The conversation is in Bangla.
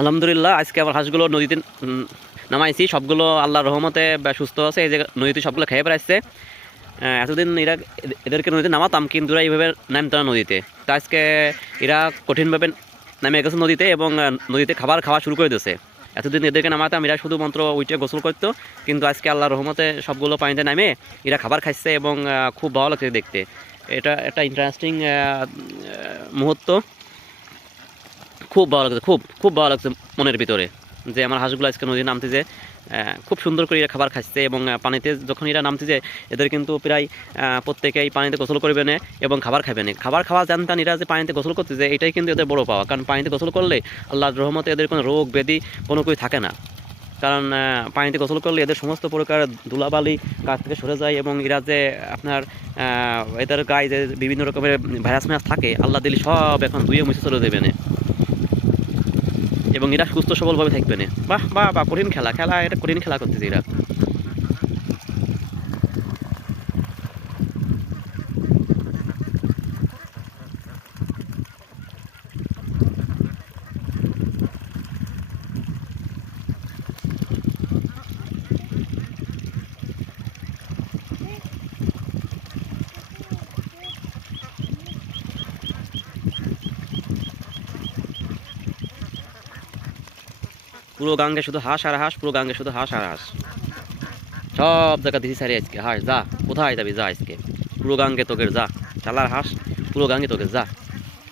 আলহামদুলিল্লাহ, আজকে আবার হাঁসগুলো নদীতে নামাইছি। সবগুলো আল্লাহর রহমতে সুস্থ আছে। এই যে নদীতে সবগুলো খেয়ে বেড়াচ্ছে। এতদিন এদেরকে নদীতে নামাতাম, কিন্তু এরা এইভাবে নামতো না নদীতে। তো আজকে এরা কঠিনভাবে নেমে গেছে নদীতে এবং নদীতে খাবার খাওয়া শুরু করে দিয়েছে। এতদিন এদেরকে নামাতাম, এরা শুধুমাত্র ওইটা গোসল করতো, কিন্তু আজকে আল্লাহর রহমতে সবগুলো পানিতে নামে এরা খাবার খাচ্ছে এবং খুব ভালো লাগছে দেখতে। এটা একটা ইন্টারেস্টিং মুহূর্ত। খুব ভালো লাগছে, খুব খুব ভালো লাগছে মনের ভিতরে যে আমার হাঁসগুলো আজকে নদী নামতে যে খুব সুন্দর করে এরা খাবার খাচ্ছে এবং পানিতে যখন এরা নামতে যে এদের কিন্তু প্রায় প্রত্যেকেই পানিতে গোসল করবে না এবং খাবার খাবে না। খাবার খাওয়া জানতাম এরা যে পানিতে গোসল করতে যে এটাই কিন্তু এদের বড় পাওয়া, কারণ পানিতে গোসল করলে আল্লাহর রহমতে এদের কোনো রোগ ব্যাধি কোনো কিছু থাকে না। কারণ পানিতে গোসল করলে এদের সমস্ত প্রকার ধুলাবালি গাছ থেকে সরে যায় এবং এরা যে আপনার এদের গায়ে যে বিভিন্ন রকমের ভাইরাস ম্যাস থাকে, আল্লাহ দিলি সব এখন ধুয়ে মুছে চলে দেবে না এবং এরা সুস্থ সবলভাবে থাকবে না। বাহ বাহ বাহ, কঠিন খেলা খেলা এটা কঠিন খেলা করতেছে এরা। পুরো গাঙ্গে শুধু হাঁস আর হাঁস, পুরো গাঙ্গে শুধু হাঁস আর হাঁস। সব জায়গা দিছি সারি আজকে হাঁস। যা, কোথায় যাবি যা, আজকে পুরো গাঙ্গে তোকে যা, চালার হাঁস পুরো গাঙ্গে তোকে যা।